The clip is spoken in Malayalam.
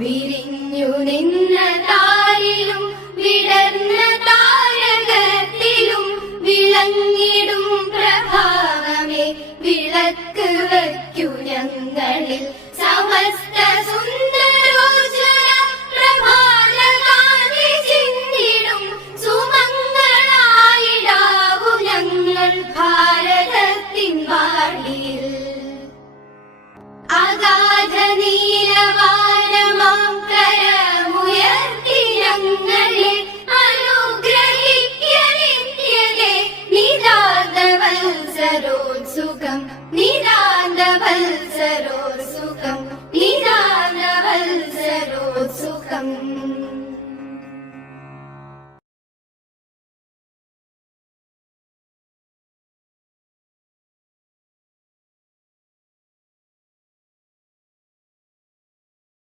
വിരിഞ്ഞു നിന്ന താരിലും വിടർന്ന താരകത്തിലും വിളങ്ങിടും പ്രഭാവമേ വിളക്ക് വയ്ക്കു ഞങ്ങളിൽ സമസ്ത സുന്ദരോജ്വല പ്രഭാതകാന്തി ചിന്തിടും സുമംഗളായിടാവു ഞങ്ങൾ ഭാരതത്തിൻ വാടിയിൽ. അഗാധ നീലവാനമാം കരമുയർത്തി ഞങ്ങളെ അനുഗ്രഹിക്ക നിത്യതേ നിതാന്തവത്സരോത്സുകം നിതാന്തവത്സരോത്സുകം നിതാന്തവത്സരോത്സുകം.